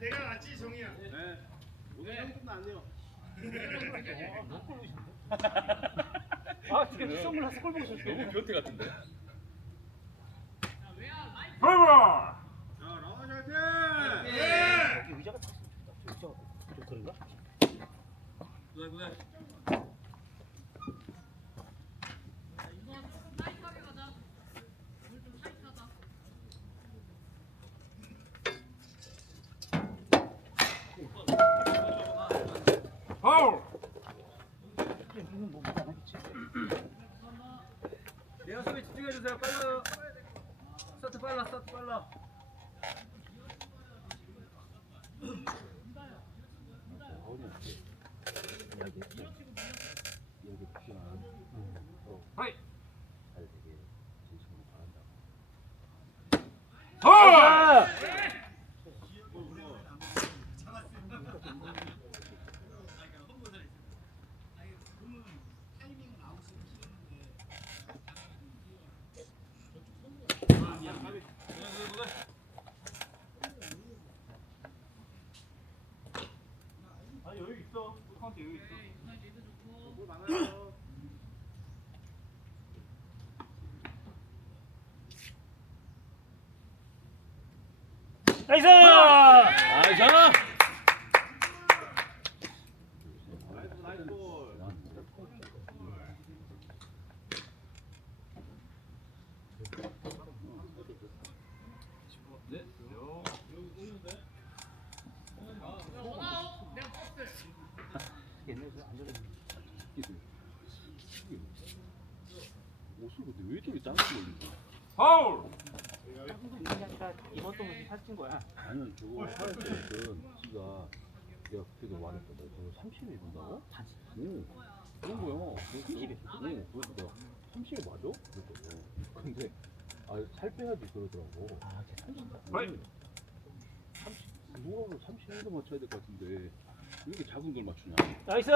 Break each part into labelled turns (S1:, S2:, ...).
S1: 내가 낫지 정이야.
S2: 네. 오늘 형좀 낫네요.
S3: 아, 지금 선글라스 꼴 보고 싶어.
S4: 너무 변태 같은데.
S1: 브라보.
S2: 자, 라마 화이팅!
S3: 여기 의자가 다 있어. 의자가 좀 그런가?
S4: 그래.
S1: 파울.
S3: 이건 뭐 못하겠지.
S4: 내가 수비 집중해 주세요. 빨라요. 스타트 빨라.
S5: 여기 보시면
S1: 하이.
S5: 잘 되게 진심으로 바란다고.
S1: 아!
S2: 아, 여유 있어. 카운트 여유 있어. 뭘 많아요.
S3: 나이스!
S4: 나이스.
S2: 나이스 볼.
S4: 네.
S3: 옛날에 앉아서
S5: 옷을 근데 왜 저리 짧게 올린 거야?
S1: 파울.
S3: 그게 아니라 이번 동안 살찐 거야.
S5: 아니 저거 하얀 옷은 지가 내가 그때 말했거든. 저거 30일 입는다고?
S3: 바지.
S5: 응. 그런 거야.
S3: 30일?
S5: 응. 그래서 내가 30일 맞아? 그랬거든. 근데 살 빼야지 그러더라고.
S3: 아, 쟤 살찐다.
S1: 하이.
S5: 30, 31도 맞춰야 될 것 같은데 왜 이렇게 작은 걸 맞추냐?
S3: 나이스!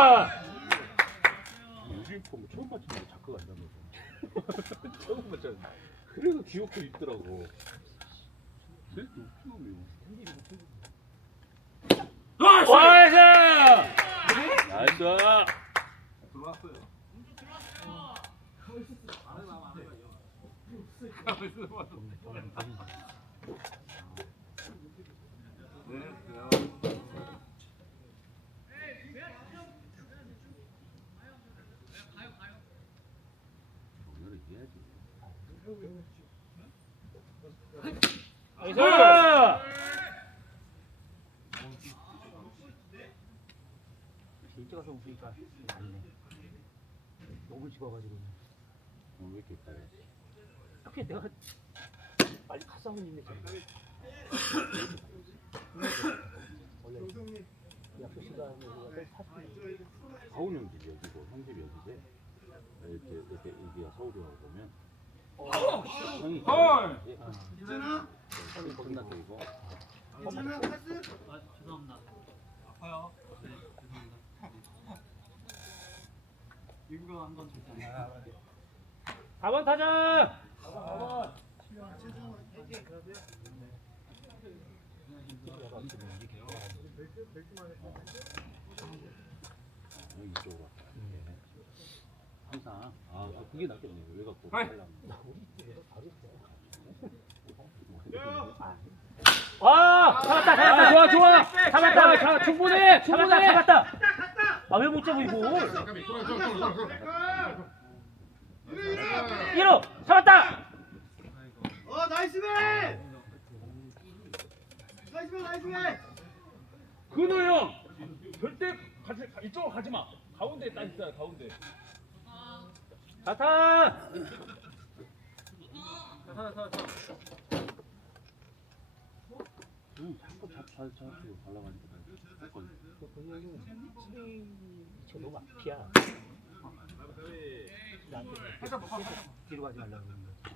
S5: 유니폼을 처음 맞추는 게 작가가 안나면서 처음 맞췄는데 그래서 귀엽게 입더라고. 그래서 웃기면
S3: 나이스!
S4: 나이스.
S2: 들어왔어요. 네, 그래요.
S5: 오늘은 이해하지.
S3: 나이스! 일찍 가서 웃으니까 아니네. 욕을 집어가지고.
S5: 오늘 왜 이렇게 빨리?
S3: 그게 내가 빨리 가서 하면 있네. 원래 약속 시간에 우리가 40분.
S5: 가훈 형 집이 여기고 형 집이 여기지. 이렇게 여기가 서울이라고 보면 형이
S1: 헐!
S5: 형이 끝났고
S1: 괜찮아 카스?
S3: 죄송합니다.
S2: 아파요.
S3: 네, 죄송합니다. 일부러 한건 절대 안 해요. 4번 타자! 4번!
S5: 형이 이쪽으로 왔다. 항상 그게 낫겠네. 왜 갖고
S1: 하이.
S5: 하려면.
S3: 와! 잡았다!
S4: 좋아.
S3: 잡았다!
S4: 자, 충분해.
S3: 잡았다! 아, 왜 못 잡아, 이거? 1호! 잡았다!
S1: 나이스맨! 나이스맨!
S4: 근우 형. 절대 이쪽으로 가지 마. 가운데 딱 있어요. 가운데.
S3: 자타!
S5: 응, 자꾸 잘 발라가니까 했거든.
S3: 본인은 스윙이 너무 앞이야. 나한테 뒤로 가지 말라고 그러는 거지.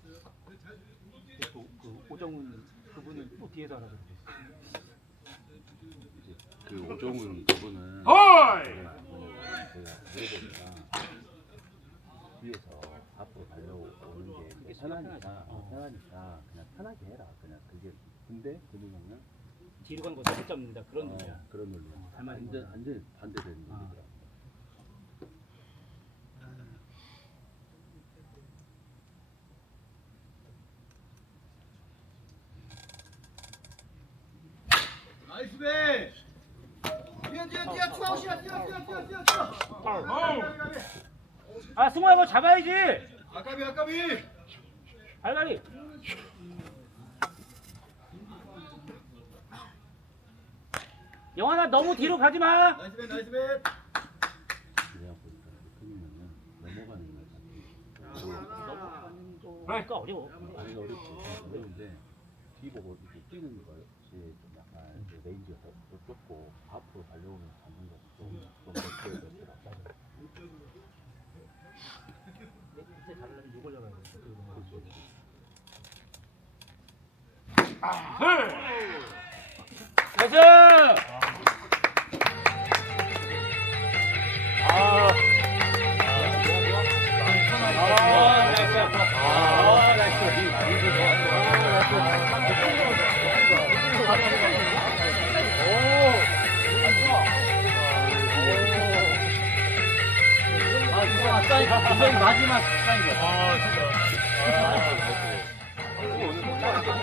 S3: 그 오정훈 그분은 또 뒤에서 하라고 그랬어.
S5: 이제 그 오정훈 그분은
S1: 헐!
S5: 제가 그러니까 뒤에서 앞으로 달려오는 게 편하니까 그냥 편하게 해라. 그냥 편하게 해라. 그냥 그게 근데 그 누나는
S3: 뒤로 가는 거못 잡는다 그런 논리야.
S5: 그런 논리야.
S3: 가만히
S5: 완전 반대되는 논리더라.
S1: 나이스 배. 뛰어 추아웃이야 뛰어.
S3: 아 승호야 뭐 잡아야지.
S1: 아까비.
S3: 발가리. 영환아 너무 뒤로 가지 마.
S1: 나이스 배.
S5: 내가 보니까 대통령은 넘어가는 것 같아.
S3: 그러니까 어려워.
S5: 아니 어렵은데 뒤 보고 이렇게 뛰는 거 좀 약간 이제 레인지가 더 좁고 앞으로 달려오면 잡는 거좀 넓더라고.
S3: 진짜 잘하려면 이걸 잡아야 돼.
S4: 가자.
S3: 이번이 마지막 시간이야.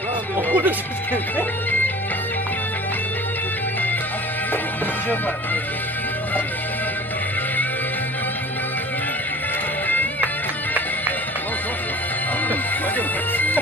S4: 골을 쳤을 텐데.